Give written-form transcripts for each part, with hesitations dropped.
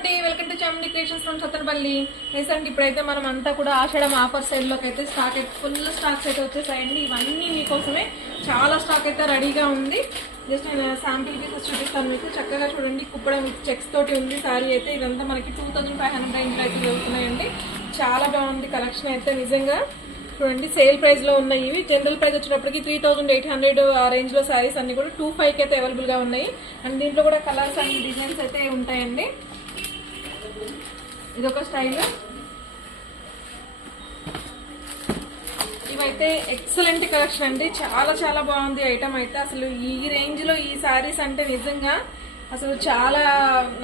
అండి, welcome to Chamundi creations from Sattenapalli. Recent ఇప్పుడైతే మనం అంతా కూడా ఆషాఢం ఆఫర్ సైడ్లోకి అయితే స్టాక్ అయితే ఫుల్ స్టాక్స్ అయితే వచ్చేసాయండి. ఇవన్నీ మీకోసమే చాలా స్టాక్ అయితే రెడీగా ఉంది. జస్ట్ నేను శాంపిల్ పీసెస్ చూపిస్తాను మీకు. చక్కగా చూడండి, కుప్పడం చెక్స్ తోటి ఉంది శారీ అయితే. ఇదంతా మనకి 2500 రేంజ్లో అయితే దొరుకుతున్నాయండి. చాలా బాగుంది కలెక్షన్ అయితే నిజంగా. చూడండి, సేల్ ప్రైస్ లో ఉన్నాయి ఇవి. జనరల్ ప్రైస్ వచ్చేటప్పటికి 3800 ఆ రేంజ్ లో శారీస్ అన్ని కూడా 25 కి అయితే అవైలబుల్ గా ఉన్నాయి. అండ్ దీంట్లో కూడా కలర్స్ అండ్ డిజైన్స్ అయితే ఉంటాయండి. ఇదొక స్టైల్. ఇవైతే ఎక్సలెంట్ కలెక్షన్ అండి. చాలా చాలా బాగుంది ఐటమ్ అయితే. అసలు ఈ రేంజ్ లో ఈ శారీస్ అంటే నిజంగా అసలు చాలా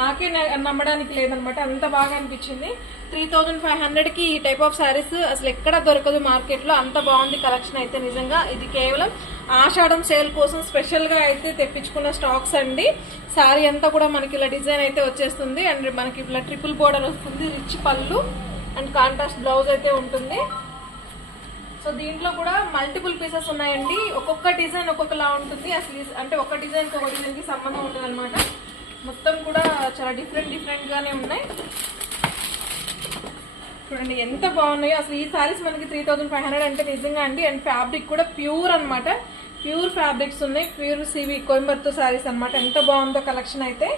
నాకే నమ్మడానికి లేదనమాట, అంత బాగా అనిపించింది. 3500కి ఈ టైప్ ఆఫ్ శారీస్ అసలు ఎక్కడ దొరకదు మార్కెట్లో. అంత బాగుంది కలెక్షన్ అయితే నిజంగా. ఇది కేవలం ఆషాఢం సేల్ కోసం స్పెషల్ గా అయితే తెప్పించుకున్న స్టాక్స్ అండి. శారీ అంతా కూడా మనకి ఇలా డిజైన్ అయితే వచ్చేస్తుంది. అండ్ మనకి ఇలా ట్రిపుల్ బోర్డర్ వస్తుంది, రిచ్ పళ్ళు అండ్ కాంట్రాస్ట్ బ్లౌజ్ అయితే ఉంటుంది. సో దీంట్లో కూడా మల్టిపుల్ పీసెస్ ఉన్నాయండి. ఒక్కొక్క డిజైన్ ఒక్కొక్కలా ఉంటుంది. అసలు అంటే ఒక డిజైన్ ఒక డిజైన్ కి సంబంధం ఉంటుంది అనమాట. మొత్తం కూడా చాలా డిఫరెంట్ గానే ఉన్నాయి. చూడండి ఎంత బాగున్నాయో అసలు. ఈ సారీస్ మనకి 3500 అంటే నిజంగా అండి. అండ్ ఫ్యాబ్రిక్ కూడా ప్యూర్ అనమాట. ప్యూర్ ఫ్యాబ్రిక్స్ ఉన్నాయి. ప్యూర్ సివి కోయంబత్తూర్ సారీస్ అనమాట. ఎంత బాగుందో కలెక్షన్ అయితే.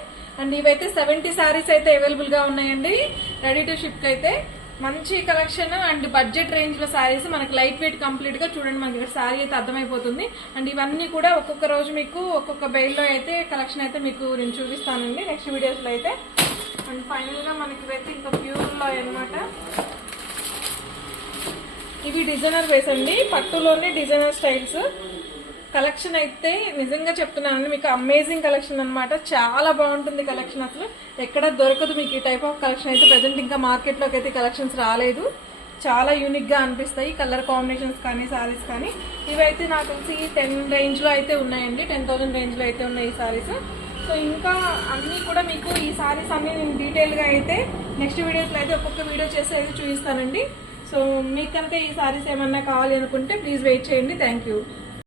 అండ్ ఇవైతే 70 సారీస్ అయితే అవైలబుల్ గా ఉన్నాయండి, రెడీ టు షిప్ అయితే. మంచి కలెక్షన్ అండ్ బడ్జెట్ రేంజ్ లో శారీస్ మనకి లైట్ వెయిట్ కంప్లీట్ గా. చూడండి, మనకి ఇక్కడ శారీ అయితే అర్థమైపోతుంది. అండ్ ఇవన్నీ కూడా ఒక్కొక్క రోజు మీకు ఒక్కొక్క బెయిల్లో అయితే కలెక్షన్ అయితే మీకు నేను చూపిస్తానండి నెక్స్ట్ వీడియోస్ లో అయితే. అండ్ ఫైనల్ గా మనకి ఇవైతే ఇంకా ప్యూర్ లో అనమాట. ఇవి డిజైనర్ వేస్ అండి, పట్టులోనే డిజైనర్ స్టైల్స్. కలెక్షన్ అయితే నిజంగా చెప్తున్నానండి మీకు, అమేజింగ్ కలెక్షన్ అనమాట. చాలా బాగుంటుంది కలెక్షన్, అసలు ఎక్కడ దొరకదు మీకు ఈ టైప్ ఆఫ్ కలెక్షన్ అయితే. ప్రెసెంట్ ఇంకా మార్కెట్లోకి అయితే కలెక్షన్స్ రాలేదు. చాలా యూనిక్ గా అనిపిస్తాయి కలర్ కాంబినేషన్స్ కానీ సారీస్ కానీ. ఇవైతే నాకు తెలిసి 10 రేంజ్ లో అయితే ఉన్నాయండి, 10,000 రేంజ్ లో అయితే ఉన్నాయి ఈ సారీస్. సో ఇంకా అన్నీ కూడా మీకు ఈ సారీస్ అన్ని నేను డీటెయిల్ గా అయితే నెక్స్ట్ వీడియోస్ లో అయితే ఒక్కొక్క వీడియో చేసి అయితే చూపిస్తానండి. సో మీకు కనుక ఈ సారీస్ ఏమన్నా కావాలి అనుకుంటే ప్లీజ్ వెయిట్ చేయండి. Thank you.